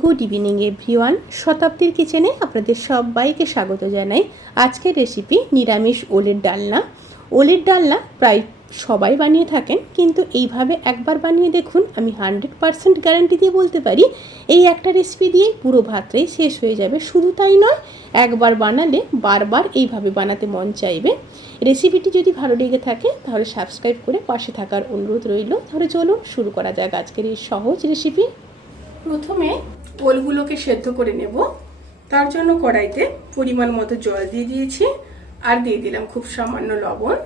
Good evening everyone, শতাব্দীর কিচেনে আপনাদের সবাইকে স্বাগত জানাই। আজকের রেসিপি নিরামিষ ওলের ডালনা। ওলের ডালনা প্রায় সবাই বানিয়ে থাকেন, কিন্তু এইভাবে একবার বানিয়ে দেখুন, আমি 100% গ্যারান্টি দিয়ে বলতে পারি এই একটা রেসিপি দিয়েই পুরো ভাতটাই শেষ হয়ে যাবে। শুধু তাই নয়, একবার বানালে বারবার এইভাবে বানাতে মন চাইবে। রেসিপিটি যদি ভালো লেগে থাকে তাহলে সাবস্ক্রাইব করে পাশে থাকার অনুরোধ রইল। তাহলে চলুন শুরু করা যাক আজকের এই সহজ রেসিপি। প্রথমে ওলগুলোকে সেদ্ধ করে নেব। তার জন্য কড়াইতে পরিমাণ মতো জল দিয়ে দিয়েছি, আর দিয়ে দিলাম খুব সামান্য লবণ।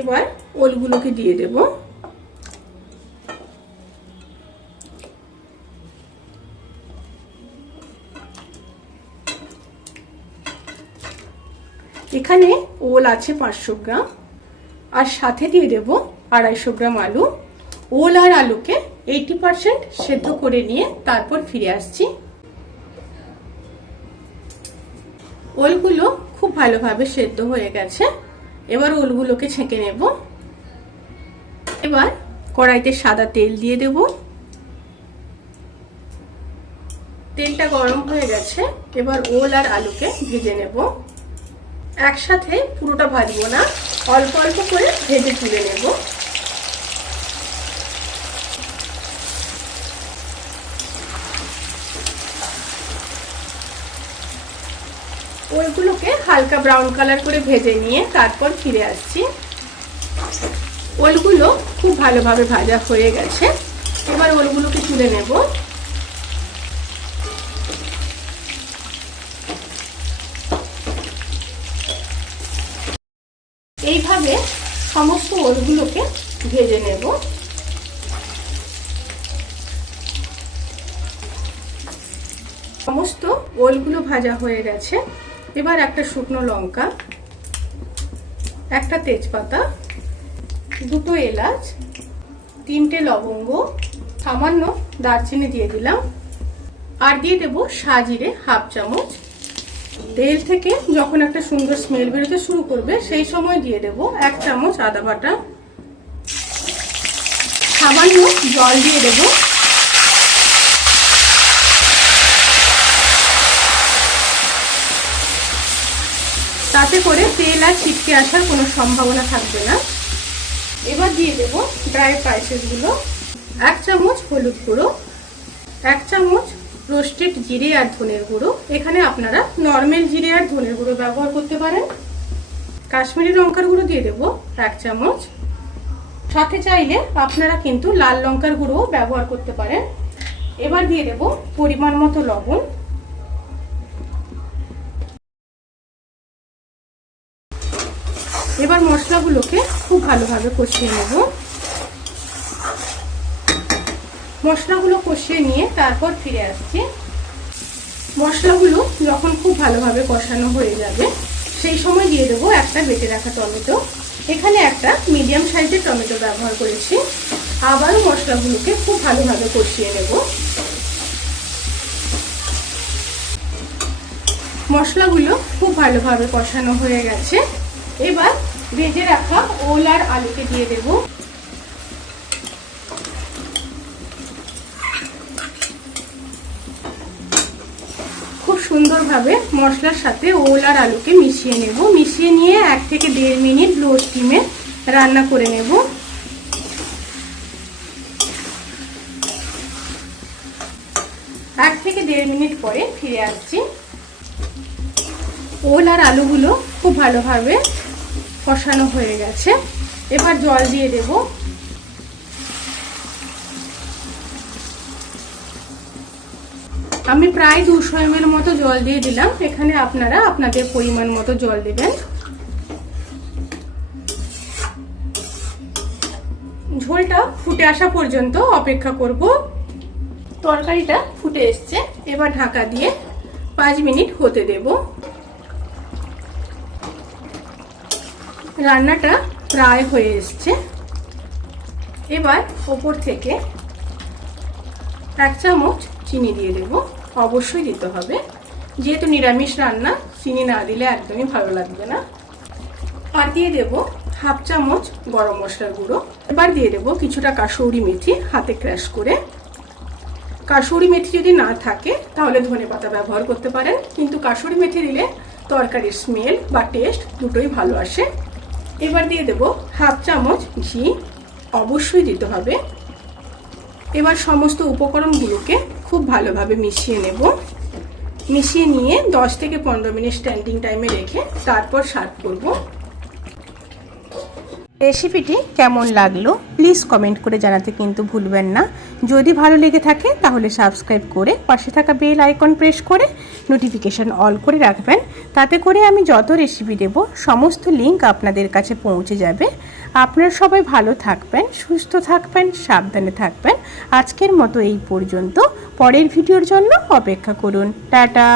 এবার ওলগুলোকে দিয়ে দেব। এখানে ওল আছে 500 গ্রাম, আর সাথে দিয়ে দেব 250 গ্রাম আলু। ওল আর আলুকে 80% সেদ্ধ করে নিয়ে তারপর ফিরে আসছি। ওলগুলো খুব ভালোভাবে সেদ্ধ হয়ে গেছে। এবার ওলগুলোকে ছেঁকে নেব। এবার কড়াইতে সাদা তেল দিয়ে দেব। তেলটা গরম হয়ে গেছে। এবার ওল আর আলুকে ভেজে নেব। একসাথে পুরোটা ভাজবো না, অল্প অল্প করে ভেজে তুলে নেব। ওলগুলোকে হালকা ব্রাউন কালার করে ভেজে নিয়ে তারপর ফিরে আসছি। ওলগুলো খুব ভালোভাবে ভাজা হয়ে গেছে। এবার ওলগুলোকে তুলে নেব। এইভাবে সমস্ত ওলগুলোকে ভেজে নেব। সমস্ত ওলগুলো ভাজা হয়ে গেছে। এবার একটা শুকনো লঙ্কা, একটা তেজপাতা, 2টো এলাচ, 3টে লবঙ্গ, সামান্য দারচিনি দিয়ে দিলাম, আর দিয়ে দেব সাজিরে 1/2 চামচ। তেল থেকে যখন একটা সুন্দর স্মেল বেরোতে শুরু করবে সেই সময় দিয়ে দেব 1 চামচ আদা বাটা। সামান্য জল দিয়ে দেব। তাতে করে তেল আর ছিটকে আসার কোনো সম্ভাবনা থাকবে না। এবার দিয়ে দেব ড্রাই স্পাইসেসগুলো। 1 চামচ হলুদ গুঁড়ো, 1 চামচ রোস্টেড জিরে আর ধনের গুঁড়ো। এখানে আপনারা নর্মাল জিরে আর ধনের গুঁড়ো ব্যবহার করতে পারেন। কাশ্মীরি লঙ্কার গুঁড়ো দিয়ে দেব 1 চামচ। সাথে চাইলে আপনারা কিন্তু লাল লঙ্কার গুঁড়ো ব্যবহার করতে পারেন। এবার দিয়ে দেব পরিমাণ মতো লবণ। এবার মশলাগুলোকে খুব ভালোভাবে কষিয়ে নেব। মশলাগুলো কষিয়ে নিয়ে তারপর ফিরে আসছি। মশলাগুলো যখন খুব ভালোভাবে কষানো হয়ে যাবে সেই সময় দিয়ে দেবো একটা বেটে রাখা টমেটো। এখানে একটা মিডিয়াম সাইজের টমেটো ব্যবহার করেছি। আবারও মশলাগুলোকে খুব ভালোভাবে কষিয়ে নেব। মশলাগুলো খুব ভালোভাবে কষানো হয়ে গেছে। এবার ভেজে রাখা ওল আর আলুকে দিয়ে দেব। খুব সুন্দরভাবে মশলার সাথে ওল আর আলুকে মিশিয়ে নেব। মিশিয়ে নিয়ে 1 থেকে 1.5 মিনিট লো স্টিমে রান্না করে নেব। 1 থেকে 1.5 মিনিট পরে ফিরে আসছি। ওল আর আলুগুলো খুব ভালোভাবে কষানো হয়ে গেছে। এবার জল দিয়ে দেব। আমি প্রায় 200 ml মতো জল দিয়ে দিলাম। এখানে আপনারা আপনাদের পরিমাণ মতো জল দেবেন। ঝোলটা ফুটে আসা পর্যন্ত অপেক্ষা করব। তরকারিটা ফুটে এসছে। এবার ঢাকা দিয়ে 5 মিনিট হতে দেব। রান্নাটা প্রায় হয়ে এসছে। এবার ওপর থেকে 1 চামচ চিনি দিয়ে দেব। অবশ্যই দিতে হবে, যেহেতু নিরামিষ রান্না, চিনি না দিলে একদমই ভালো লাগবে না। আর দিয়ে দেব 1/2 চামচ গরম মশলার গুঁড়ো। এবার দিয়ে দেব কিছুটা কাসৌরি মেথি হাতে ক্রাশ করে। কাসুরি মেথি যদি না থাকে তাহলে ধনেপাতা ব্যবহার করতে পারেন, কিন্তু কাসুরি মেথি দিলে তরকারির স্মেল বা টেস্ট দুটোই ভালো আসে। এবার দিয়ে দেব হাফ চামচ ঘি, অবশ্যই দিতে হবে। এবার সমস্ত উপকরণগুলোকে খুব ভালোভাবে মিশিয়ে নেব। মিশিয়ে নিয়ে 10 থেকে 15 মিনিট স্ট্যান্ডিং টাইমে রেখে তারপর সার্ভ করব। রেসিপিটি কেমন লাগলো প্লিজ কমেন্ট করে জানাতে কিন্তু ভুলবেন না। যদি ভালো লেগে থাকে তাহলে সাবস্ক্রাইব করে পাশে থাকা বেল আইকন প্রেস করে নোটিফিকেশান অল করে রাখবেন। তাতে করে আমি যত রেসিপি দেব সমস্ত লিঙ্ক আপনাদের কাছে পৌঁছে যাবে। আপনারা সবাই ভালো থাকবেন, সুস্থ থাকবেন, সাবধানে থাকবেন। আজকের মতো এই পর্যন্ত। পরের ভিডিওর জন্য অপেক্ষা করুন। টাটা।